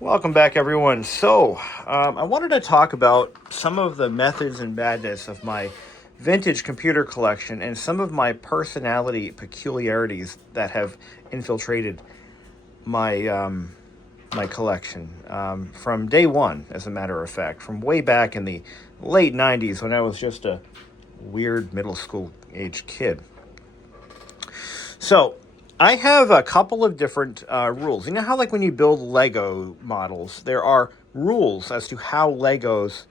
Welcome back, everyone. I wanted to talk about some of the methods and madness of my vintage computer collection and some of my personality peculiarities that have infiltrated my collection from day one, as a matter of fact, from way back in the late 90s when I was just a weird middle school age kid. So, I have a couple of different rules. You know how, like, when you build Lego models, there are rules as to how Legos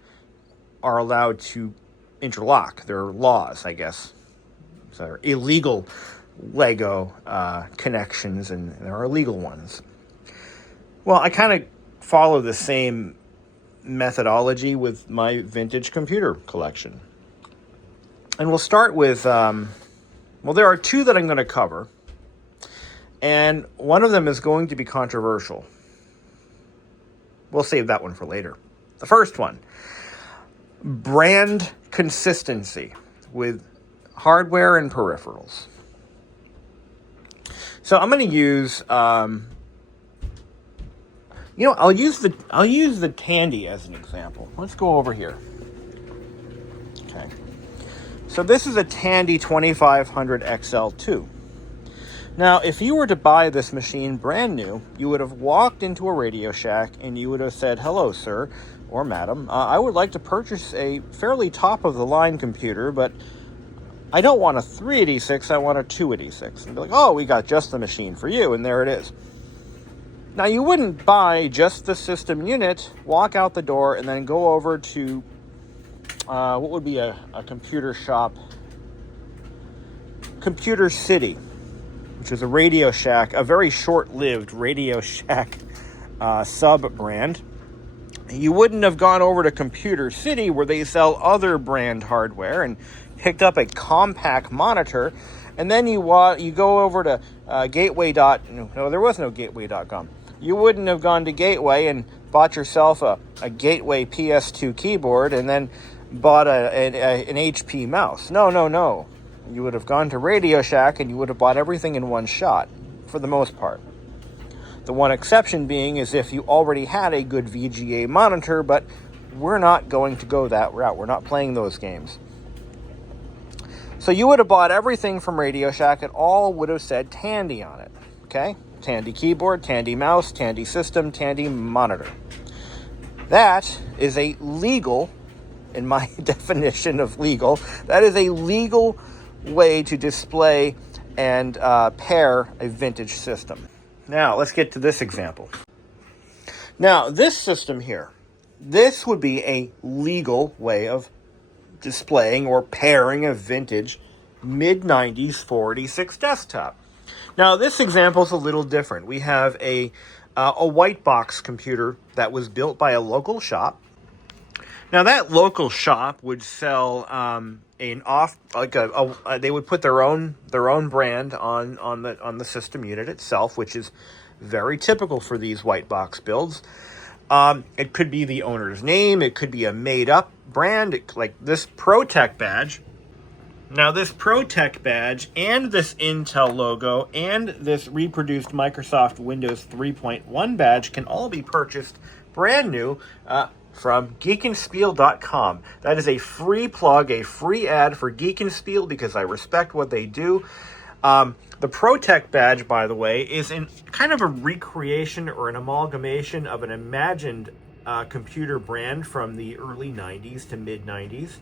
are allowed to interlock. There are laws, I guess. So there are illegal Lego connections, and there are legal ones. Well, I kind of follow the same methodology with my vintage computer collection. And we'll start with, there are two that I'm going to cover. And one of them is going to be controversial. We'll save that one for later. The first one, brand consistency with hardware and peripherals. So I'm going to use, I'll use the Tandy as an example. Let's go over here. Okay. So this is a Tandy 2500 XL2. Now, if you were to buy this machine brand new, you would have walked into a Radio Shack and you would have said, "Hello, sir," or "Madam, I would like to purchase a fairly top-of-the-line computer, but I don't want a 386, I want a 286. And be like, "Oh, we got just the machine for you," and there it is. Now, you wouldn't buy just the system unit, walk out the door, and then go over to what would be a computer shop, Computer City, which is a Radio Shack, a very short-lived Radio Shack sub-brand. You wouldn't have gone over to Computer City, where they sell other brand hardware, and picked up a compact monitor, and then you go over to Gateway. No, there was no Gateway.com. You wouldn't have gone to Gateway and bought yourself a Gateway PS2 keyboard and then bought an HP mouse. No. You would have gone to Radio Shack and you would have bought everything in one shot, for the most part. The one exception being is if you already had a good VGA monitor, but we're not going to go that route. We're not playing those games. So you would have bought everything from Radio Shack. It all would have said Tandy on it. Okay? Tandy keyboard, Tandy mouse, Tandy system, Tandy monitor. That is a legal, in my definition of legal, that is a legal way to display and pair a vintage system. Now, let's get to this example. Now, this system here, this would be a legal way of displaying or pairing a vintage mid-90s 486 desktop. Now, this example is a little different. We have a white box computer that was built by a local shop. Now, that local shop would sell they would put their own brand on the system unit itself, which is very typical for these white box builds. It could be the owner's name. It could be a made-up brand, like this ProTech badge. Now, this ProTech badge and this Intel logo and this reproduced Microsoft Windows 3.1 badge can all be purchased brand new from geekandspiel.com. That is a free plug, a free ad for Geek and Spiel, because I respect what they do. The ProTech badge, by the way, is in kind of a recreation or an amalgamation of an imagined computer brand from the early 90s to mid-90s,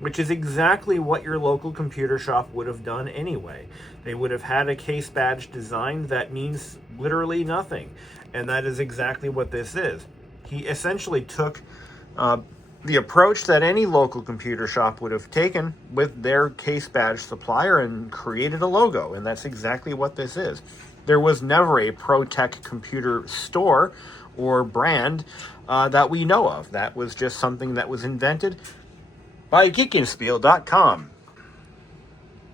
which is exactly what your local computer shop would have done anyway. They would have had a case badge designed that means literally nothing, and that is exactly what this is. He essentially took the approach that any local computer shop would have taken with their case badge supplier and created a logo, and that's exactly what this is. There was never a ProTech computer store or brand that we know of. That was just something that was invented by geekandspiel.com.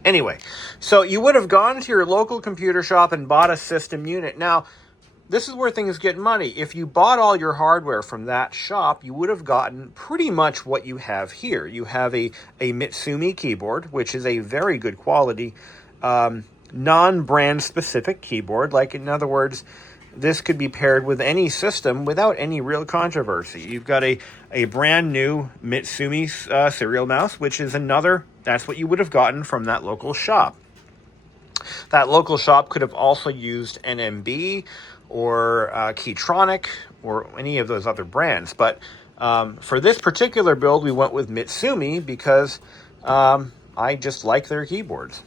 Anyway, so you would have gone to your local computer shop and bought a system unit. Now, this is where things get muddy. If you bought all your hardware from that shop, you would have gotten pretty much what you have here. You have a Mitsumi keyboard, which is a very good quality, non-brand specific keyboard. Like, in other words, this could be paired with any system without any real controversy. You've got a brand new Mitsumi serial mouse, which is that's what you would have gotten from that local shop. That local shop could have also used NMB or Keytronic or any of those other brands. But for this particular build, we went with Mitsumi because I just like their keyboards.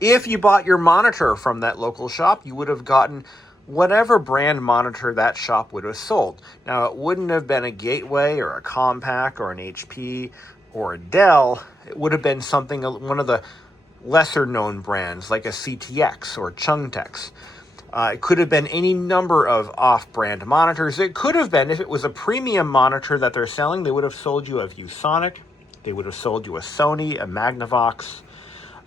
If you bought your monitor from that local shop, you would have gotten whatever brand monitor that shop would have sold. Now, it wouldn't have been a Gateway or a Compaq or an HP or a Dell. It would have been one of the lesser known brands like a CTX or Chungtex. It could have been any number of off-brand monitors. It could have been, if it was a premium monitor that they're selling, they would have sold you a ViewSonic. They would have sold you a Sony, a Magnavox.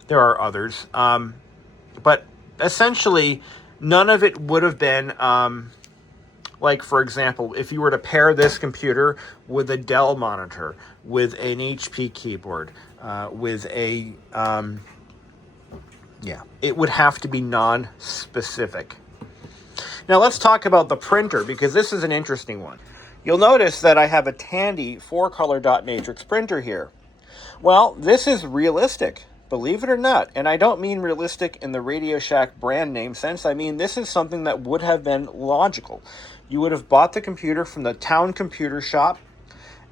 There are others. But essentially, none of it would have been, like, for example, if you were to pair this computer with a Dell monitor, with an HP keyboard, with a... it would have to be non-specific. Now let's talk about the printer, because this is an interesting one. You'll notice that I have a Tandy 4-color dot matrix printer here. Well, this is realistic, believe it or not. And I don't mean realistic in the Radio Shack brand name sense. I mean, this is something that would have been logical. You would have bought the computer from the town computer shop,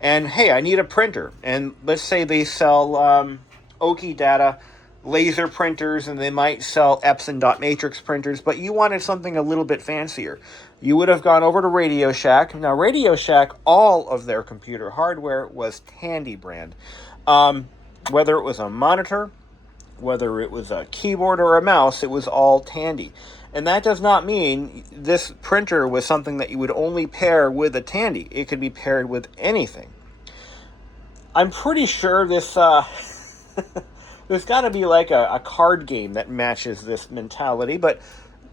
and hey, I need a printer. And let's say they sell Oki Data laser printers, and they might sell Epson dot matrix printers, but you wanted something a little bit fancier. You would have gone over to Radio Shack. Now, Radio Shack, all of their computer hardware was Tandy brand. Whether it was a monitor, whether it was a keyboard or a mouse, it was all Tandy. And that does not mean this printer was something that you would only pair with a Tandy. It could be paired with anything. I'm pretty sure this... There's got to be like a card game that matches this mentality, but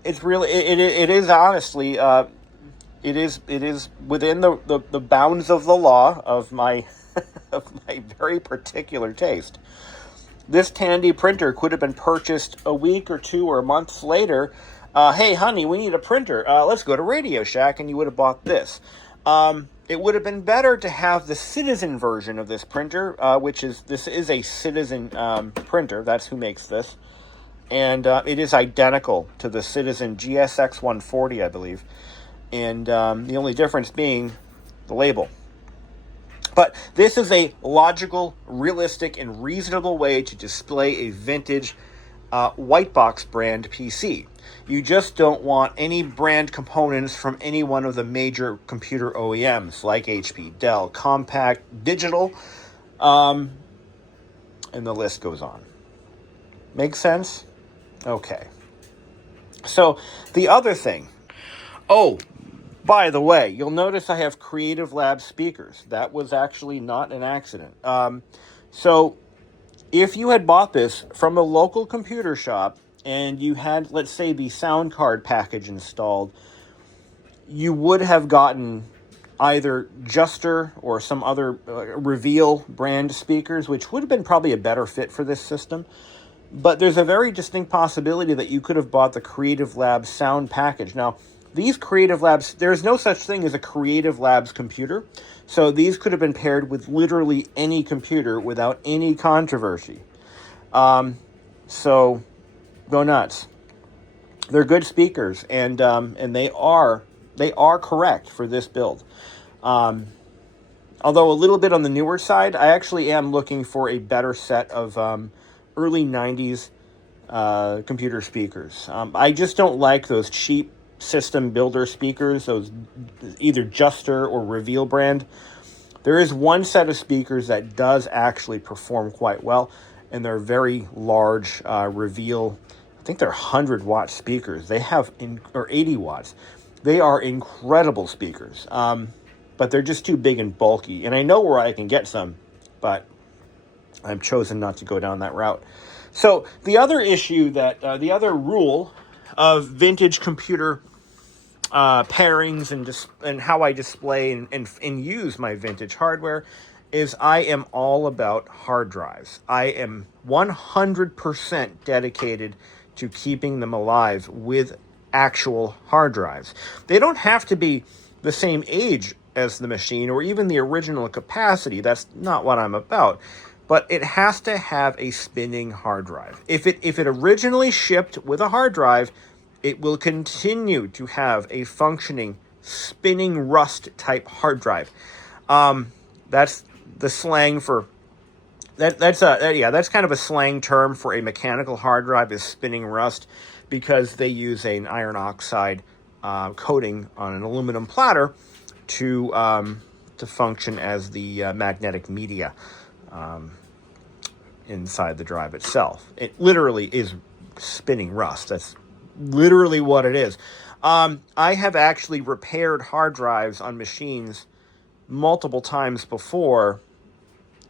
it's really it is honestly it is within the bounds of the law of my of my very particular taste. This Tandy printer could have been purchased a week or two or months later. Hey, honey, we need a printer. Let's go to Radio Shack, and you would have bought this. It would have been better to have the Citizen version of this printer, this is a Citizen printer. That's who makes this. And it is identical to the Citizen GSX 140, I believe. And the only difference being the label. But this is a logical, realistic, and reasonable way to display a vintage white box brand PC. You just don't want any brand components from any one of the major computer OEMs like HP, Dell, Compaq, Digital, and the list goes on. Make sense? Okay. So the other thing. Oh, by the way, you'll notice I have Creative Lab speakers. That was actually not an accident. So if you had bought this from a local computer shop and you had, let's say, the sound card package installed, you would have gotten either Juster or some other Reveal brand speakers, which would have been probably a better fit for this system. But there's a very distinct possibility that you could have bought the Creative Labs sound package. Now, these Creative Labs, there's no such thing as a Creative Labs computer. So these could have been paired with literally any computer without any controversy. So go nuts. They're good speakers, and they are correct for this build. Although a little bit on the newer side, I actually am looking for a better set of early 90s computer speakers. I just don't like those cheap system builder speakers, those either Juster or Reveal brand. There is one set of speakers that does actually perform quite well, and they're very large Reveal. I think they're 100-watt speakers. They have or 80 watts. They are incredible speakers, but they're just too big and bulky. And I know where I can get some, but I've chosen not to go down that route. So the other issue the other rule of vintage computer pairings and how I display and use my vintage hardware is I am all about hard drives. I am 100% dedicated to keeping them alive with actual hard drives. They don't have to be the same age as the machine or even the original capacity. That's not what I'm about. But it has to have a spinning hard drive. If it originally shipped with a hard drive, it will continue to have a functioning spinning rust type hard drive. That's the slang for that. That's kind of a slang term for a mechanical hard drive, is spinning rust, because they use an iron oxide coating on an aluminum platter to function as the magnetic media inside the drive itself. It literally is spinning rust. That's literally what it is. I have actually repaired hard drives on machines multiple times before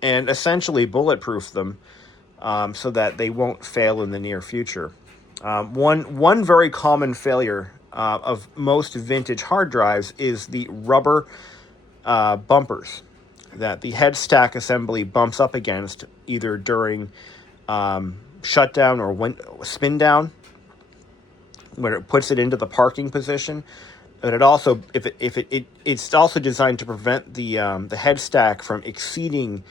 and essentially bulletproof them so that they won't fail in the near future. One very common failure of most vintage hard drives is the rubber bumpers that the head stack assembly bumps up against either during shutdown or spin down, when it puts it into the parking position. But it also, it's also designed to prevent the head stack from exceeding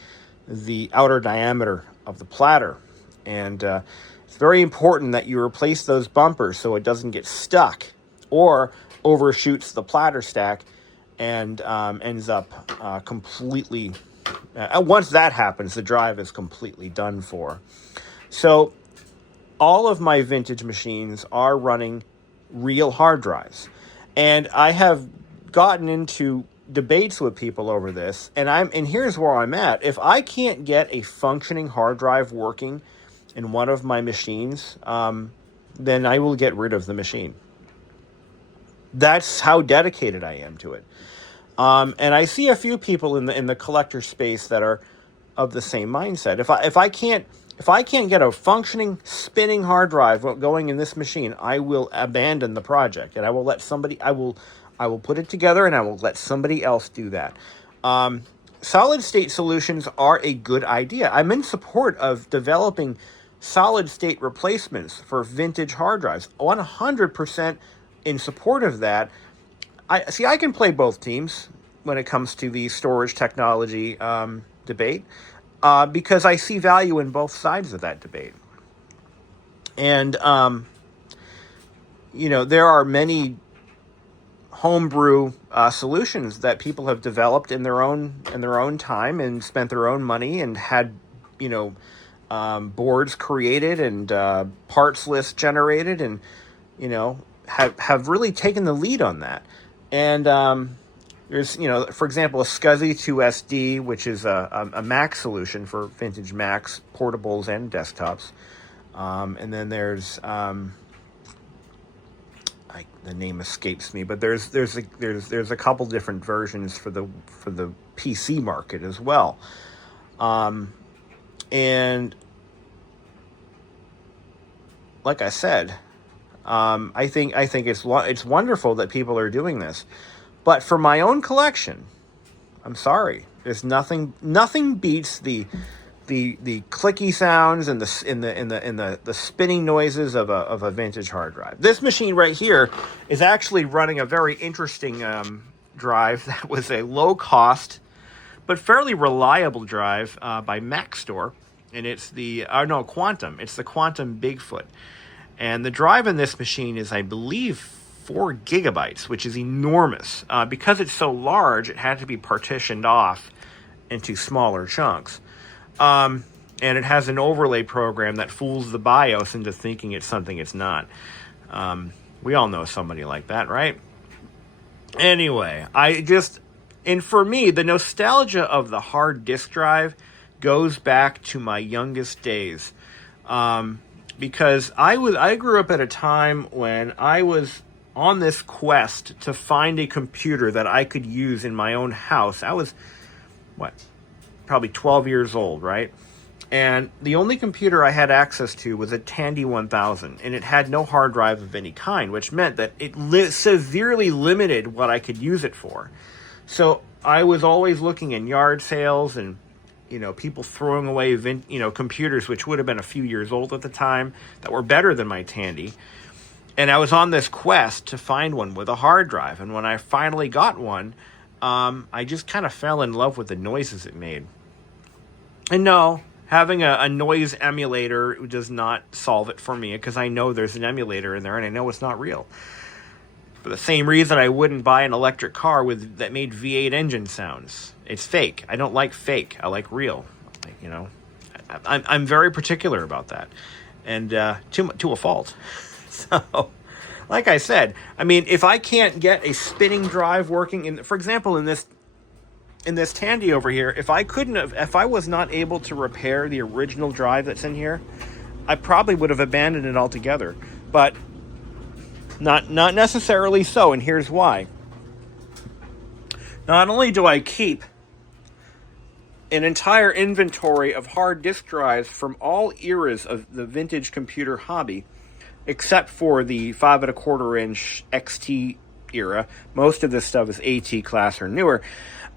the outer diameter of the platter, and it's very important that you replace those bumpers so it doesn't get stuck or overshoots the platter stack and ends up completely. Once that happens, the drive is completely done for. So all of my vintage machines are running real hard drives. And I have gotten into debates with people over this, and here's where I'm at. If I can't get a functioning hard drive working in one of my machines, then I will get rid of the machine. That's how dedicated I am to it. And I see a few people in the collector space that are of the same mindset. If I can't get a functioning spinning hard drive going in this machine, I will abandon the project, and I will let somebody. I will put it together, and I will let somebody else do that. Solid state solutions are a good idea. I'm in support of developing solid state replacements for vintage hard drives. 100% in support of that. I can play both teams when it comes to the storage technology debate. Because I see value in both sides of that debate. And, there are many homebrew solutions that people have developed in their own time and spent their own money and had, boards created and parts lists generated and, have really taken the lead on that. And, there's, for example, a SCSI 2SD, which is a Mac solution for vintage Macs, portables, and desktops. And then there's the name escapes me, but there's a couple different versions for the PC market as well. And like I said, I think it's wonderful that people are doing this. But for my own collection, I'm sorry. There's nothing beats the clicky sounds and the spinning noises of a vintage hard drive. This machine right here is actually running a very interesting drive that was a low cost but fairly reliable drive by Mac Store, and it's the Quantum. It's the Quantum Bigfoot, and the drive in this machine is, I believe, 4 gigabytes, which is enormous. Because it's so large, it had to be partitioned off into smaller chunks. And it has an overlay program that fools the BIOS into thinking it's something it's not. We all know somebody like that, right? Anyway, and for me, the nostalgia of the hard disk drive goes back to my youngest days. Because I grew up at a time when I was on this quest to find a computer that I could use in my own house. I was, probably 12 years old, right? And the only computer I had access to was a Tandy 1000, and it had no hard drive of any kind, which meant that it severely limited what I could use it for. So I was always looking in yard sales and, people throwing away, computers which would have been a few years old at the time that were better than my Tandy. And I was on this quest to find one with a hard drive. And when I finally got one, I just kind of fell in love with the noises it made. And no, having a noise emulator does not solve it for me, because I know there's an emulator in there and I know it's not real. For the same reason I wouldn't buy an electric car that made V8 engine sounds. It's fake. I don't like fake. I like real. You know, I'm very particular about that, and to a fault. So, like I said, I mean, if I can't get a spinning drive working, for example, in this Tandy over here, if I was not able to repair the original drive that's in here, I probably would have abandoned it altogether. But not necessarily so, and here's why. Not only do I keep an entire inventory of hard disk drives from all eras of the vintage computer hobby, except for the 5.25-inch XT era. Most of this stuff is AT class or newer.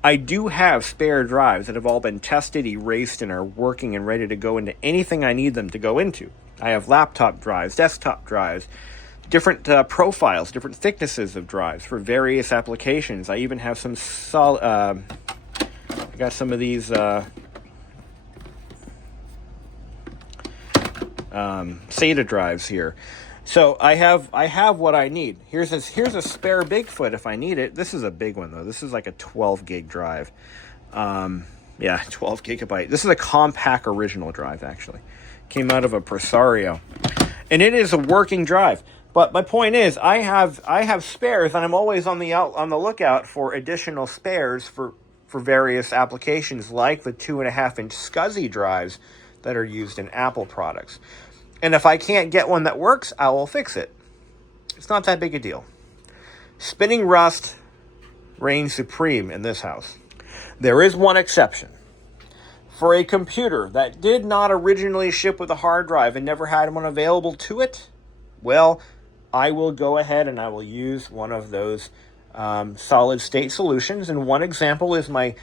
I do have spare drives that have all been tested, erased, and are working and ready to go into anything I need them to go into. I have laptop drives, desktop drives, different profiles, different thicknesses of drives for various applications. I even have some I got some of these SATA drives here. So I have what I need. Here's a spare Bigfoot if I need it. This is a big one though. This is like a 12 gig drive. 12 gigabyte. This is a compact original drive actually. Came out of a Presario. And it is a working drive. But my point is, I have spares, and I'm always on the lookout for additional spares for various applications, like the 2.5-inch SCSI drives that are used in Apple products. And if I can't get one that works, I will fix it. It's not that big a deal. Spinning rust reigns supreme in this house. There is one exception. For a computer that did not originally ship with a hard drive and never had one available to it, well, I will go ahead and I will use one of those solid state solutions. And one example is my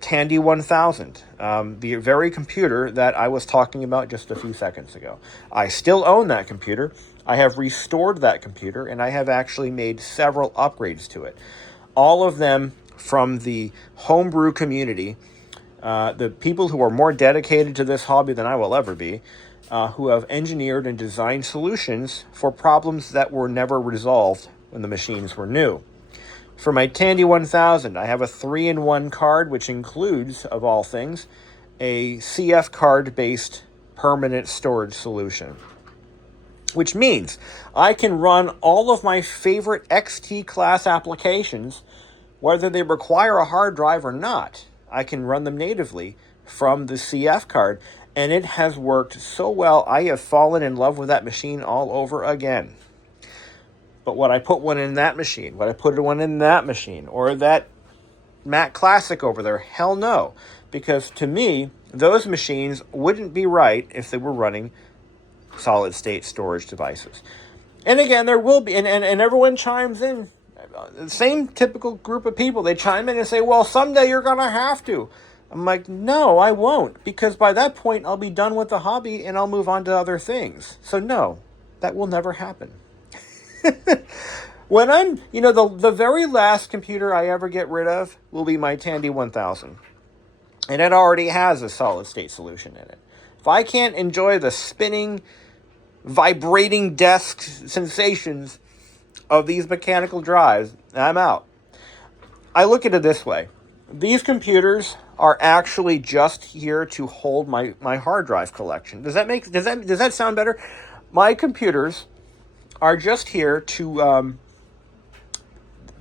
Tandy 1000, the very computer that I was talking about just a few seconds ago. I still own that computer. I have restored that computer, and I have actually made several upgrades to it. All of them from the homebrew community, the people who are more dedicated to this hobby than I will ever be, who have engineered and designed solutions for problems that were never resolved when the machines were new. For my Tandy 1000, I have a 3-in-1 card, which includes, of all things, a CF card-based permanent storage solution. Which means I can run all of my favorite XT class applications, whether they require a hard drive or not. I can run them natively from the CF card, and it has worked so well, I have fallen in love with that machine all over again. But would I put one in that machine? Would I put one in that machine? Or that Mac Classic over there? Hell no. Because to me, those machines wouldn't be right if they were running solid-state storage devices. And again, there will be, and everyone chimes in. The same typical group of people, they chime in and say, well, someday you're going to have to. I'm like, no, I won't. Because by that point, I'll be done with the hobby and I'll move on to other things. So no, that will never happen. When I'm, the very last computer I ever get rid of will be my Tandy 1000. And it already has a solid state solution in it. If I can't enjoy the spinning, vibrating desk sensations of these mechanical drives, I'm out. I look at it this way. These computers are actually just here to hold my hard drive collection. Does that sound better? My computers are just here to,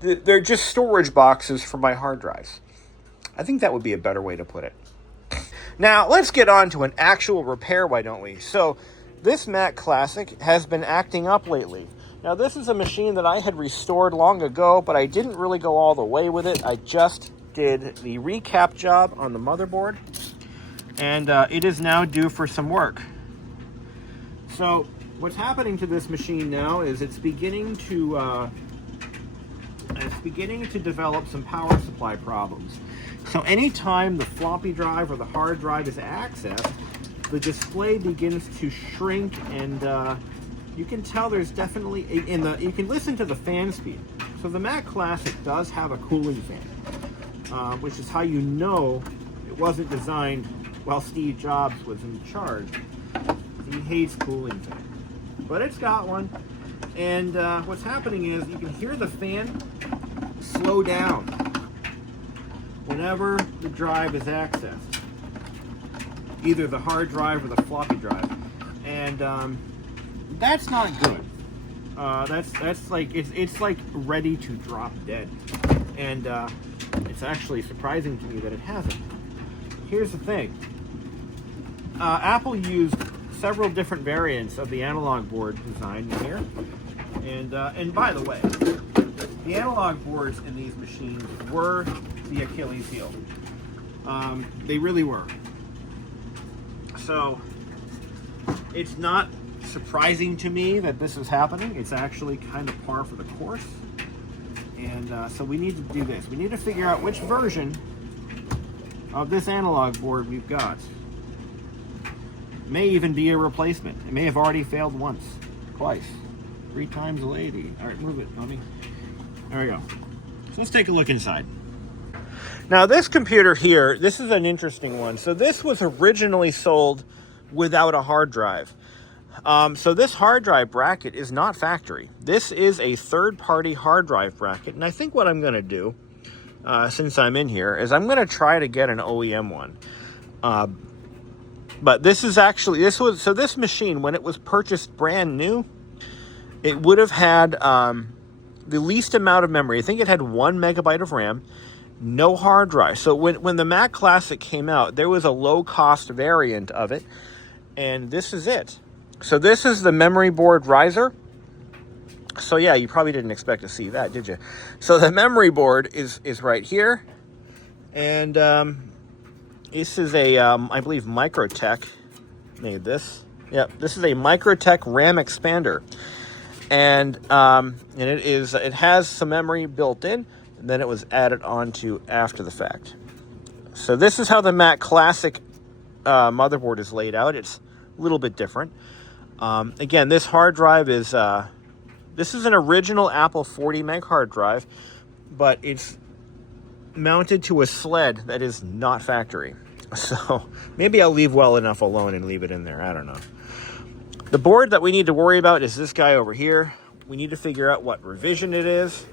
they're just storage boxes for my hard drives. I think that would be a better way to put it. Now, let's get on to an actual repair, why don't we? So, this Mac Classic has been acting up lately. Now, this is a machine that I had restored long ago, but I didn't really go all the way with it. I just did the recap job on the motherboard, and it is now due for some work. So, what's happening to this machine now is it's beginning to develop some power supply problems. So anytime the floppy drive or the hard drive is accessed, the display begins to shrink and you can tell there's definitely you can listen to the fan speed. So the Mac Classic does have a cooling fan, which is how you know it wasn't designed while Steve Jobs was in charge. He hates cooling fans, but it's got one. And what's happening is you can hear the fan slow down whenever the drive is accessed, either the hard drive or the floppy drive, and that's not good. That's like it's like ready to drop dead, and it's actually surprising to me that it hasn't. Here's the thing: Apple used several different variants of the analog board design in here, and by the way, the analog boards in these machines were the Achilles heel. They really were. So it's not surprising to me that this is happening. It's actually kind of par for the course. And so we need to do this. We need to figure out which version of this analog board we've got. It may even be a replacement. It may have already failed once, twice, 3 times a lady. All right, move it, mommy. There we go. So let's take a look inside. Now this computer here, this is an interesting one. So this was originally sold without a hard drive. So this hard drive bracket is not factory. This is a third-party hard drive bracket. And I think what I'm going to do, since I'm in here, is I'm going to try to get an OEM one. But this is actually, this machine, when it was purchased brand new, it would have had the least amount of memory. I think it had 1 megabyte of RAM, no hard drive. So when the Mac Classic came out, there was a low-cost variant of it, and this is it. So this is the memory board riser. So yeah, you probably didn't expect to see that, did you? So the memory board is right here, and this is a I believe Microtech made this. Yep, this is a Microtech RAM expander, and it has some memory built in, and then it was added onto after the fact. So this is how the Mac Classic motherboard is laid out. It's a little bit different. Again, this hard drive is this is an original Apple 40 meg hard drive, but it's mounted to a sled that is not factory. So maybe I'll leave well enough alone and leave it in there. I don't know. The board that we need to worry about is this guy over here. We need to figure out what revision it is,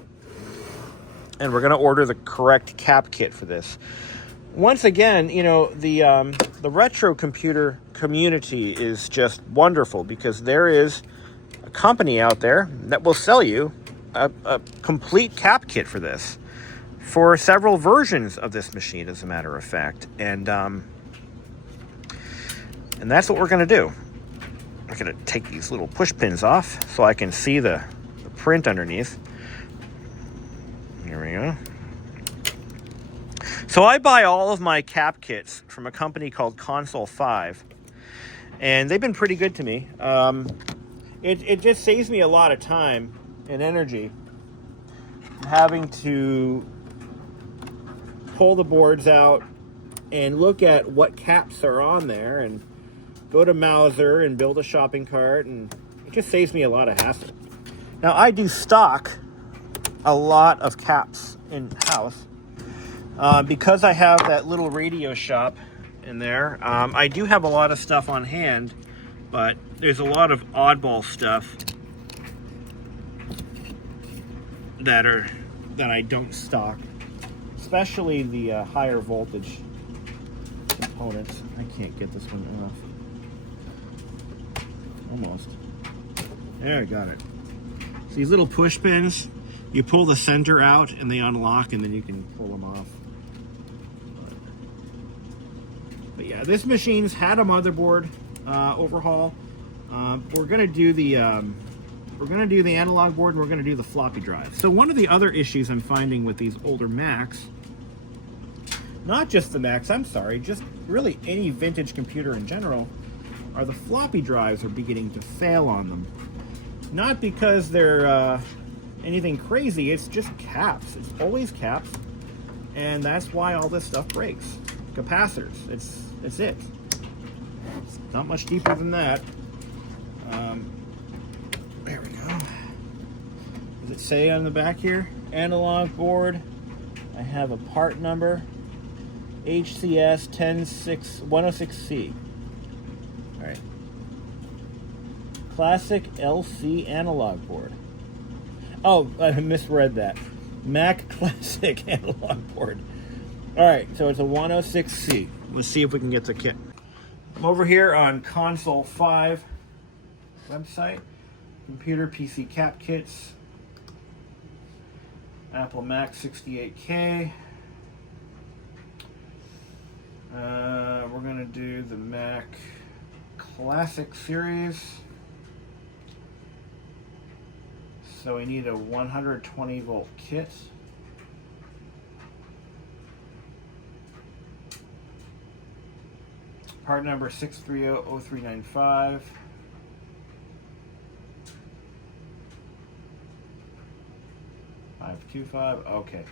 and we're going to order the correct cap kit for this. Once again, you know, the retro computer community is just wonderful, because there is a company out there that will sell you a complete cap kit for this, for several versions of this machine, as a matter of fact. And that's what we're going to do. We're going to take these little push pins off so I can see the print underneath. Here we go. So I buy all of my cap kits from a company called Console 5, and they've been pretty good to me. It just saves me a lot of time and energy having to pull the boards out and look at what caps are on there and go to Mauser and build a shopping cart, and it just saves me a lot of hassle. Now, I do stock a lot of caps in-house. Because I have that little radio shop in there, I do have a lot of stuff on hand, but there's a lot of oddball stuff that I don't stock, especially the higher voltage components. I can't get this one off. Almost. There, I got it. So these little push pins, you pull the center out and they unlock, and then you can pull them off. But yeah, this machine's had a motherboard overhaul. We're gonna do the analog board, and we're gonna do the floppy drive. So one of the other issues I'm finding with these older Macs, not just the Macs, I'm sorry, just really any vintage computer in general, are the floppy drives are beginning to fail on them. Not because they're anything crazy, it's just caps. It's always caps, and that's why all this stuff breaks. Capacitors, it's it. It's not much deeper than that. There we go. Does it say on the back here? Analog board. I have a part number. HCS 106C. All right. Classic LC analog board. Oh, I misread that. Mac Classic analog board. All right, so it's a 106C. Let's see if we can get the kit. I'm over here on Console 5 website. Computer PC cap kits. Apple Mac 68K. We're going to do the Mac Classic series. So we need a 120 volt kit. Part number 6300395. Okay.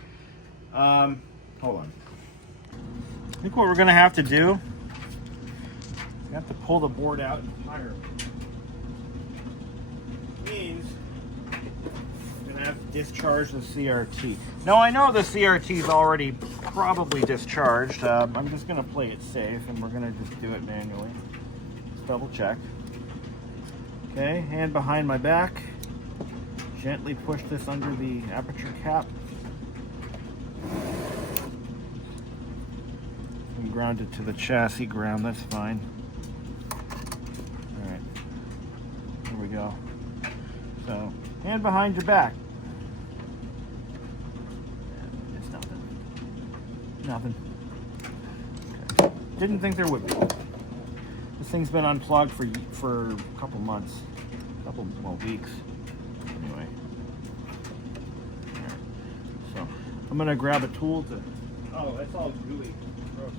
Hold on. I think what we're gonna have to do, we have to pull the board out entirely. Means we're gonna have to discharge the CRT. Now I know the CRT is already probably discharged. I'm just gonna play it safe, and we're gonna just do it manually. Just double check. Okay, hand behind my back. Gently push this under the aperture cap. And ground it to the chassis ground, that's fine. Alright, here we go. So, hand behind your back. It's nothing. Nothing. Okay. Didn't think there would be. This thing's been unplugged for a couple months. Weeks. Anyway. Right. So, I'm going to grab a tool to... Oh, that's all gooey. Gross.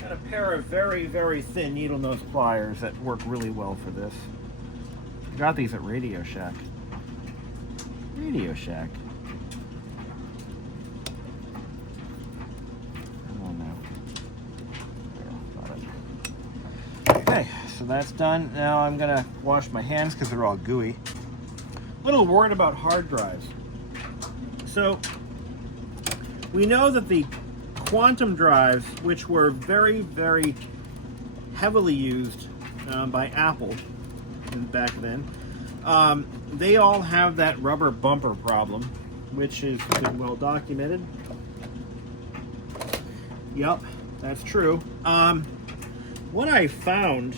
Got a pair of very, very thin needle nose pliers that work really well for this. I got these at Radio Shack. Radio Shack. Okay, so that's done. Now I'm gonna wash my hands because they're all gooey. A little worried about hard drives. So we know that the quantum drives, which were very, very heavily used by Apple back then, they all have that rubber bumper problem, which is well documented. Yep, that's true. What I found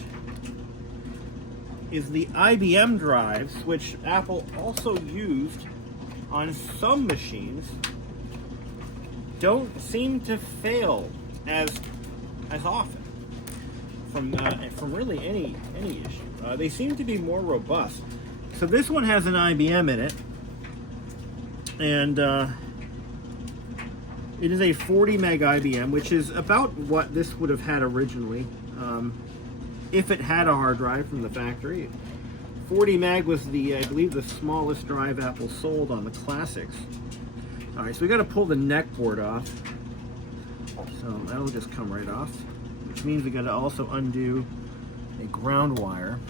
is the IBM drives, which Apple also used on some machines, don't seem to fail as often from really any issue. They seem to be more robust. So this one has an IBM in it, and it is a 40 meg IBM, which is about what this would have had originally. If it had a hard drive from the factory. 40 meg was I believe the smallest drive Apple sold on the Classics. All right, so we got to pull the neck board off. So that'll just come right off, which means we got to also undo a ground wire.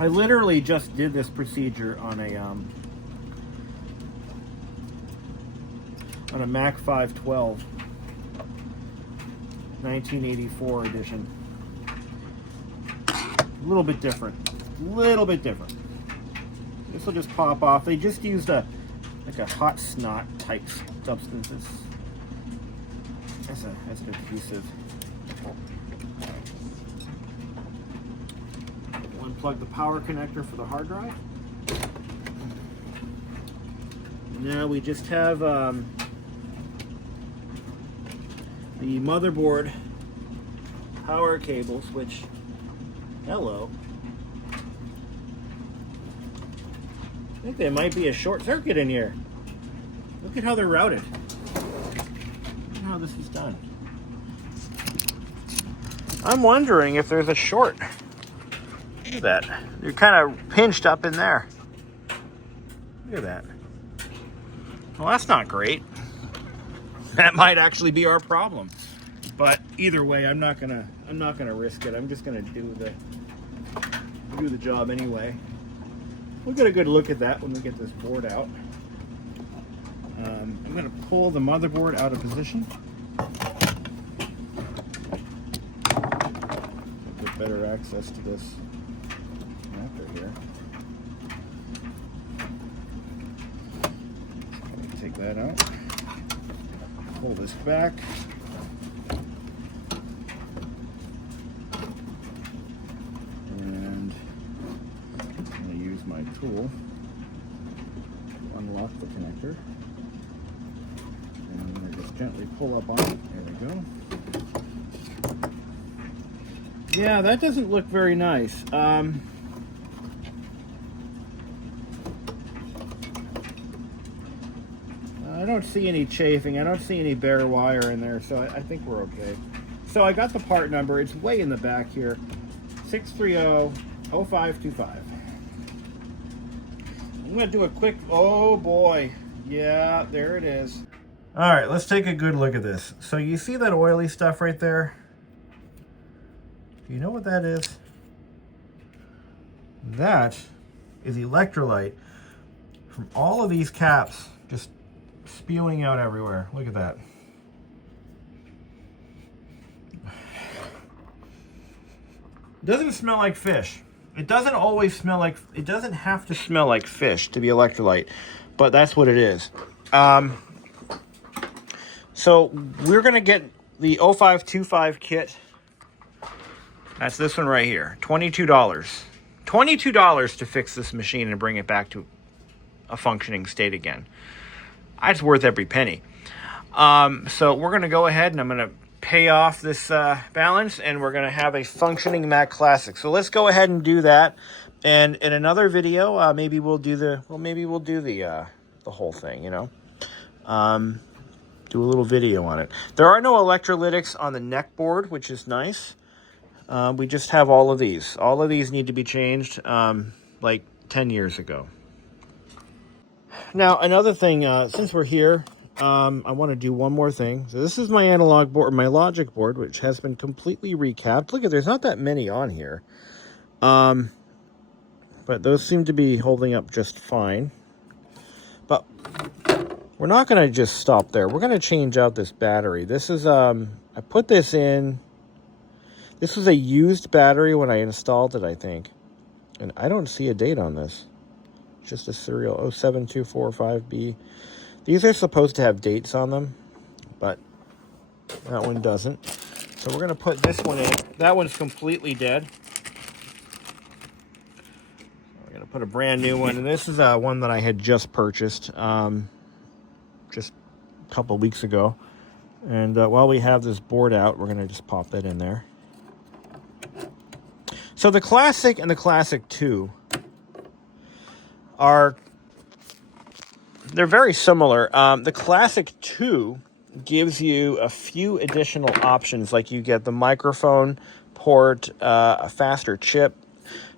I literally just did this procedure on a Mac 512, 1984 edition. A little bit different. This will just pop off. They just used a hot snot type substance. That's an adhesive. We'll unplug the power connector for the hard drive. Now we just have the motherboard power cables, which, hello. I think there might be a short circuit in here. Look at how they're routed. Look at how this is done. I'm wondering if there's a short. Look at that. They're kind of pinched up in there. Look at that. Well, that's not great. That might actually be our problem. But either way, I'm not gonna risk it. I'm just gonna do the job anyway. We'll get a good look at that when we get this board out. I'm gonna pull the motherboard out of position. Get better access to this connector here. Take that out. Pull this back. And I'm going to use my tool to unlock the connector. And I'm going to just gently pull up on it. There we go. Yeah, that doesn't look very nice. I don't see any chafing. I don't see any bare wire in there, so I think we're okay. So I got the part number. It's way in the back here. 630-0525. I'm going to do a quick... Oh, boy. Yeah, there it is. All right, let's take a good look at this. So you see that oily stuff right there? Do you know what that is? That is electrolyte from all of these caps just spewing out everywhere. Look at that. It doesn't smell like fish. It doesn't always smell like, it doesn't have to smell like fish to be electrolyte, but that's what it is. So we're gonna get the 0525 kit. That's this one right here, $22. $22 to fix this machine and bring it back to a functioning state again. It's worth every penny. So we're going to go ahead and I'm going to pay off this balance, and we're going to have a functioning Mac Classic. So let's go ahead and do that. And in another video, maybe we'll do the whole thing. You know, do a little video on it. There are no electrolytics on the neck board, which is nice. We just have all of these. All of these need to be changed like 10 years ago. Now, another thing, since we're here, I want to do one more thing. So this is my analog board, my logic board, which has been completely recapped. Look at, there's not that many on here. But those seem to be holding up just fine. But we're not going to just stop there. We're going to change out this battery. This is, I put this in. This was a used battery when I installed it, I think. And I don't see a date on this. Just a serial 07245B. These are supposed to have dates on them, but that one doesn't. So we're going to put this one in. That one's completely dead. We're going to put a brand new one. And this is one that I had just purchased just a couple weeks ago. And while we have this board out, we're going to just pop that in there. So the Classic and the Classic 2 they're very similar. The Classic 2 gives you a few additional options, like you get the microphone port, a faster chip.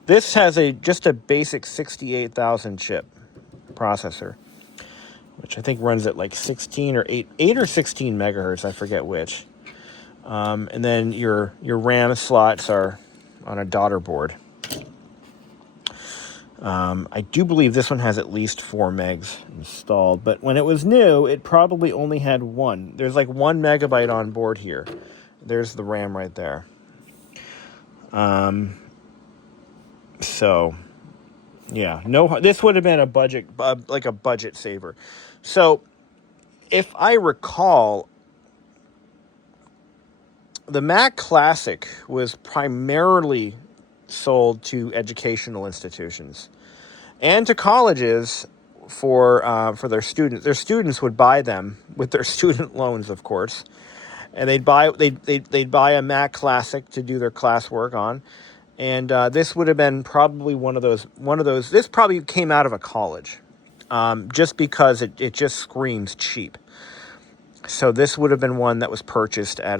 This has just a basic 68,000 chip processor, which I think runs at like 16 or 8 or 16 megahertz, I forget which. And then your RAM slots are on a daughter board. I do believe this one has at least 4 megs installed, but when it was new, it probably only had 1. There's like 1 megabyte on board here. There's the RAM right there. So yeah, no, this would have been a budget, like a budget saver. So if I recall, the Mac Classic was primarily sold to educational institutions and to colleges for their students. Their students would buy them with their student loans, of course, and they'd buy a Mac Classic to do their classwork on. And this would have been probably one of those. This probably came out of a college, just because it just screams cheap. So this would have been one that was purchased at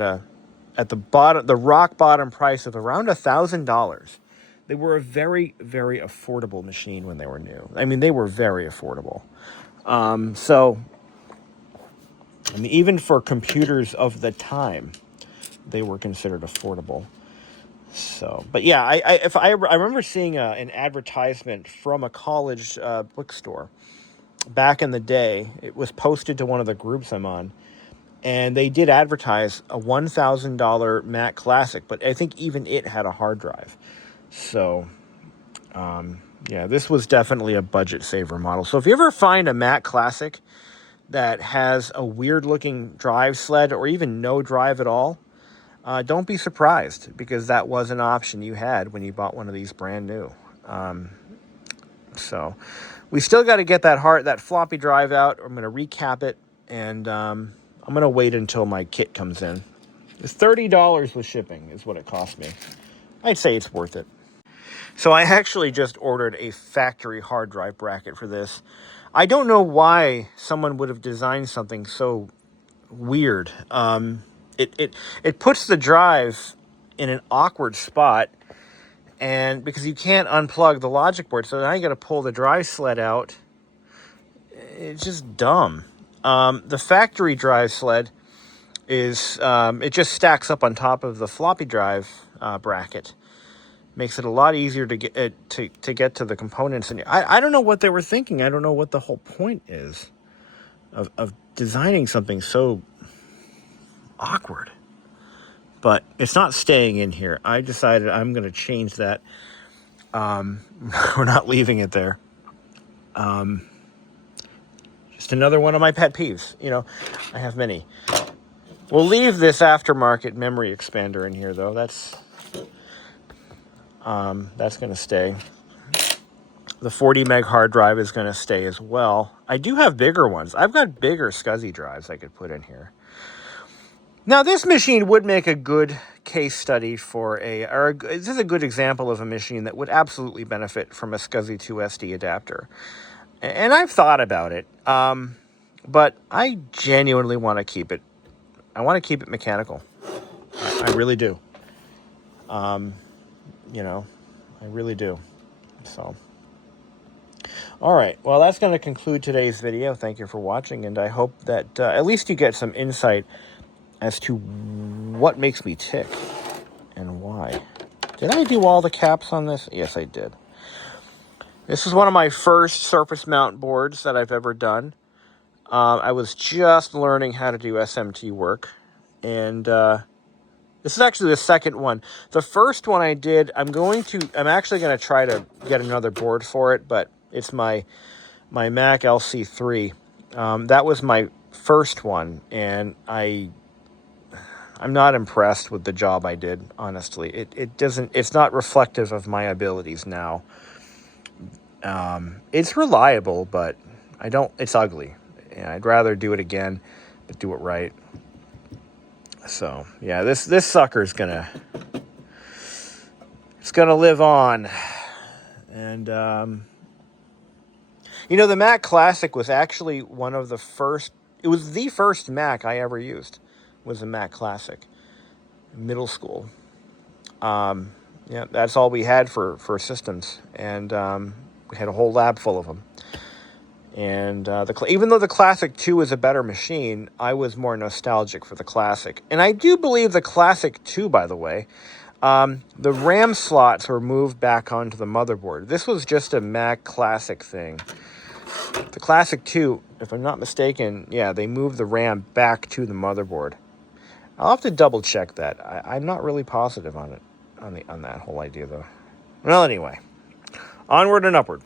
the rock bottom price of around $1,000. They were a very, very affordable machine when they were new. I mean, they were very affordable. So And even for computers of the time, they were considered affordable. So, but yeah, I remember seeing an advertisement from a college bookstore back in the day. It was posted to one of the groups I'm on, and they did advertise a $1,000 Mac Classic, but I think even it had a hard drive. So, yeah, this was definitely a budget saver model. So if you ever find a Mac Classic that has a weird looking drive sled or even no drive at all, don't be surprised, because that was an option you had when you bought one of these brand new. So we still got to get that floppy drive out. I'm going to recap it, and I'm going to wait until my kit comes in. It's $30 with shipping is what it cost me. I'd say it's worth it. So I actually just ordered a factory hard drive bracket for this. I don't know why someone would have designed something so weird. It puts the drive in an awkward spot, and because you can't unplug the logic board, so now you got to pull the drive sled out. It's just dumb. The factory drive sled is it just stacks up on top of the floppy drive bracket. Makes it a lot easier to get to get to the components. And I don't know what they were thinking. I don't know what the whole point is of designing something so awkward. But it's not staying in here. I decided I'm going to change that. We're not leaving it there. Just another one of my pet peeves. You know, I have many. We'll leave this aftermarket memory expander in here, though. That's going to stay. The 40 meg hard drive is going to stay as well. I do have bigger ones. I've got bigger SCSI drives I could put in here. Now, this machine would make a good case study this is a good example of a machine that would absolutely benefit from a SCSI 2 SD adapter. And I've thought about it, but I genuinely want to keep it. I want to keep it mechanical. I really do. You know, I really do. So, all right. Well, that's going to conclude today's video. Thank you for watching, and I hope that at least you get some insight as to what makes me tick and why. Did I do all the caps on this? Yes, I did. This is one of my first surface mount boards that I've ever done. I was just learning how to do SMT work, and this is actually the second one. The first one I did, I'm actually going to try to get another board for it, but it's my Mac LC3. That was my first one, and I'm not impressed with the job I did, honestly. It's not reflective of my abilities now. It's reliable, but it's ugly. And I'd rather do it again, but do it right. So, yeah, this sucker's it's gonna live on. And, you know, the Mac Classic was actually it was the first Mac I ever used, was a Mac Classic. Middle school. Yeah, that's all we had for systems. And, we had a whole lab full of them. And even though the Classic 2 is a better machine, I was more nostalgic for the Classic. And I do believe the Classic 2, by the way, the RAM slots were moved back onto the motherboard. This was just a Mac Classic thing. The Classic 2, if I'm not mistaken, yeah, they moved the RAM back to the motherboard. I'll have to double check that. I'm not really positive on it, on that whole idea, though. Well, anyway, onward and upward.